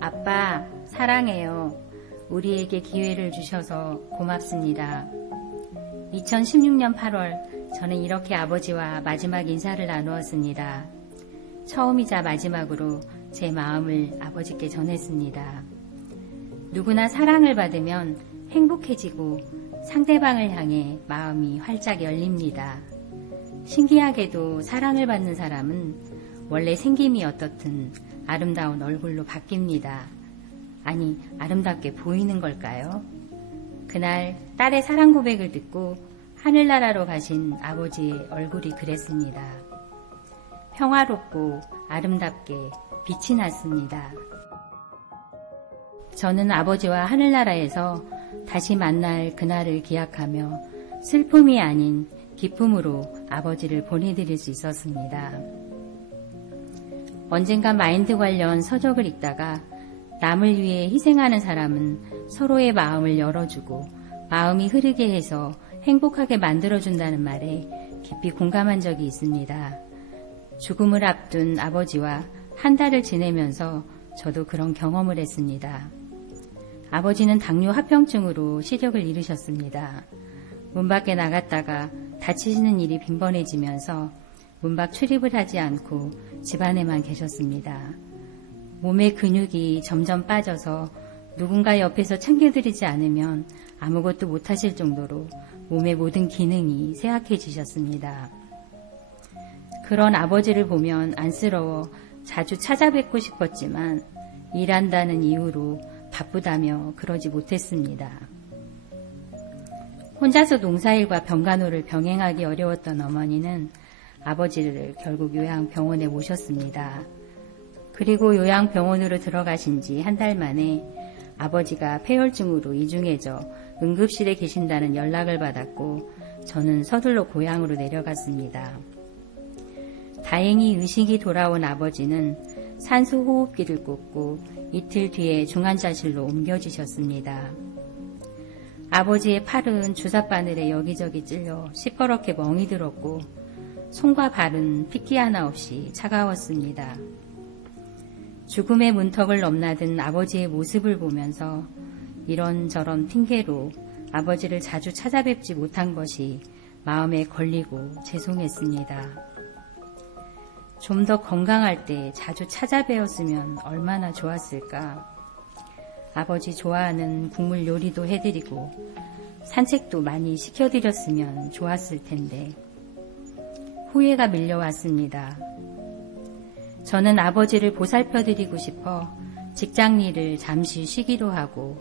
아빠, 사랑해요. 우리에게 기회를 주셔서 고맙습니다. 2016년 8월, 저는 이렇게 아버지와 마지막 인사를 나누었습니다. 처음이자 마지막으로 제 마음을 아버지께 전했습니다. 누구나 사랑을 받으면 행복해지고 상대방을 향해 마음이 활짝 열립니다. 신기하게도 사랑을 받는 사람은 원래 생김이 어떻든 아름다운 얼굴로 바뀝니다. 아니, 아름답게 보이는 걸까요? 그날 딸의 사랑 고백을 듣고 하늘나라로 가신 아버지의 얼굴이 그랬습니다. 평화롭고 아름답게 빛이 났습니다. 저는 아버지와 하늘나라에서 다시 만날 그날을 기약하며 슬픔이 아닌 기쁨으로 아버지를 보내드릴 수 있었습니다. 언젠가 마인드 관련 서적을 읽다가 남을 위해 희생하는 사람은 서로의 마음을 열어주고 마음이 흐르게 해서 행복하게 만들어준다는 말에 깊이 공감한 적이 있습니다. 죽음을 앞둔 아버지와 한 달을 지내면서 저도 그런 경험을 했습니다. 아버지는 당뇨 합병증으로 시력을 잃으셨습니다. 문 밖에 나갔다가 다치시는 일이 빈번해지면서 문 밖 출입을 하지 않고 집안에만 계셨습니다. 몸의 근육이 점점 빠져서 누군가 옆에서 챙겨드리지 않으면 아무것도 못하실 정도로 몸의 모든 기능이 쇠약해지셨습니다. 그런 아버지를 보면 안쓰러워 자주 찾아뵙고 싶었지만 일한다는 이유로 바쁘다며 그러지 못했습니다. 혼자서 농사일과 병간호를 병행하기 어려웠던 어머니는 아버지를 결국 요양병원에 모셨습니다. 그리고 요양병원으로 들어가신 지 한 달 만에 아버지가 폐혈증으로 이중해져 응급실에 계신다는 연락을 받았고 저는 서둘러 고향으로 내려갔습니다. 다행히 의식이 돌아온 아버지는 산소호흡기를 꽂고 이틀 뒤에 중환자실로 옮겨지셨습니다. 아버지의 팔은 주사바늘에 여기저기 찔려 시퍼렇게 멍이 들었고 손과 발은 핏기 하나 없이 차가웠습니다. 죽음의 문턱을 넘나든 아버지의 모습을 보면서 이런저런 핑계로 아버지를 자주 찾아뵙지 못한 것이 마음에 걸리고 죄송했습니다. 좀 더 건강할 때 자주 찾아뵈었으면 얼마나 좋았을까. 아버지 좋아하는 국물 요리도 해드리고 산책도 많이 시켜드렸으면 좋았을 텐데 후회가 밀려왔습니다. 저는 아버지를 보살펴드리고 싶어 직장 일을 잠시 쉬기도 하고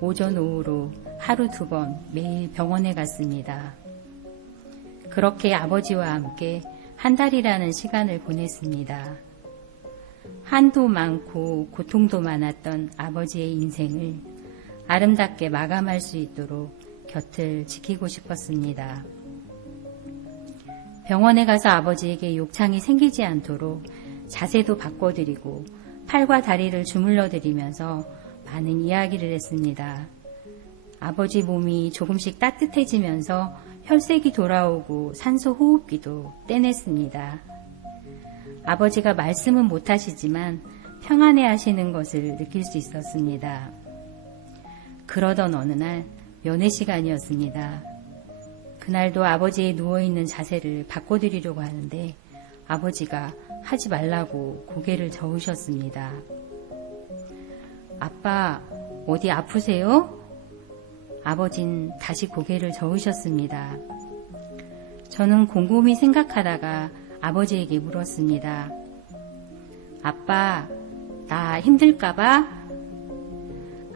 오전 오후로 하루 2번 매일 병원에 갔습니다. 그렇게 아버지와 함께 한 달이라는 시간을 보냈습니다. 한도 많고 고통도 많았던 아버지의 인생을 아름답게 마감할 수 있도록 곁을 지키고 싶었습니다. 병원에 가서 아버지에게 욕창이 생기지 않도록 자세도 바꿔드리고 팔과 다리를 주물러드리면서 많은 이야기를 했습니다. 아버지 몸이 조금씩 따뜻해지면서 혈색이 돌아오고 산소 호흡기도 떼냈습니다. 아버지가 말씀은 못하시지만 평안해 하시는 것을 느낄 수 있었습니다. 그러던 어느 날 연회 시간이었습니다. 그날도 아버지의 누워있는 자세를 바꿔드리려고 하는데 아버지가 하지 말라고 고개를 저으셨습니다. 아빠, 어디 아프세요? 아버진 다시 고개를 저으셨습니다. 저는 곰곰이 생각하다가 아버지에게 물었습니다. 아빠, 나 힘들까봐?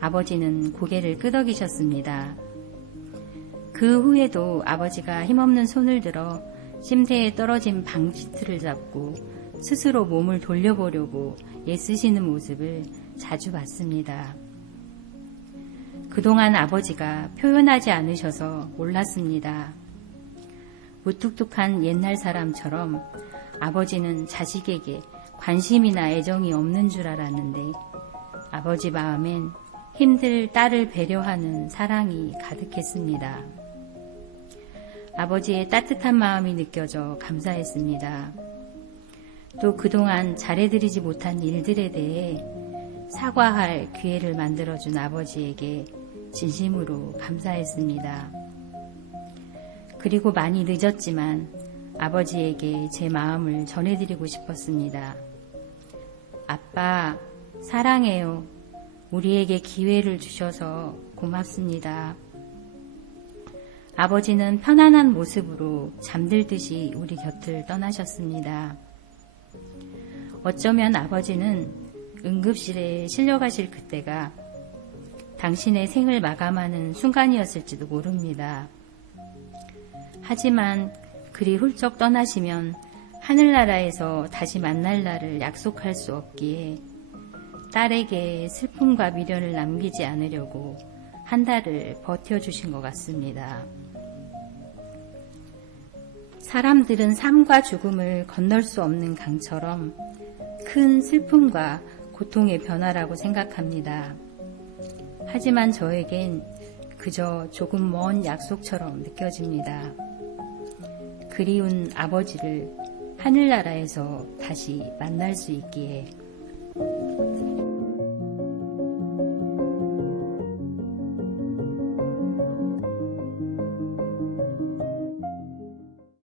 아버지는 고개를 끄덕이셨습니다. 그 후에도 아버지가 힘없는 손을 들어 침대에 떨어진 방시트를 잡고 스스로 몸을 돌려보려고 애쓰시는 모습을 자주 봤습니다. 그동안 아버지가 표현하지 않으셔서 몰랐습니다. 무뚝뚝한 옛날 사람처럼 아버지는 자식에게 관심이나 애정이 없는 줄 알았는데 아버지 마음엔 힘들 딸을 배려하는 사랑이 가득했습니다. 아버지의 따뜻한 마음이 느껴져 감사했습니다. 또 그동안 잘해드리지 못한 일들에 대해 사과할 기회를 만들어준 아버지에게 진심으로 감사했습니다. 그리고 많이 늦었지만 아버지에게 제 마음을 전해드리고 싶었습니다. 아빠, 사랑해요. 우리에게 기회를 주셔서 고맙습니다. 아버지는 편안한 모습으로 잠들듯이 우리 곁을 떠나셨습니다. 어쩌면 아버지는 응급실에 실려가실 그때가 당신의 생을 마감하는 순간이었을지도 모릅니다. 하지만 그리 훌쩍 떠나시면 하늘나라에서 다시 만날 날을 약속할 수 없기에 딸에게 슬픔과 미련을 남기지 않으려고 한 달을 버텨주신 것 같습니다. 사람들은 삶과 죽음을 건널 수 없는 강처럼 큰 슬픔과 고통의 변화라고 생각합니다. 하지만 저에겐 그저 조금 먼 약속처럼 느껴집니다. 그리운 아버지를 하늘나라에서 다시 만날 수 있기에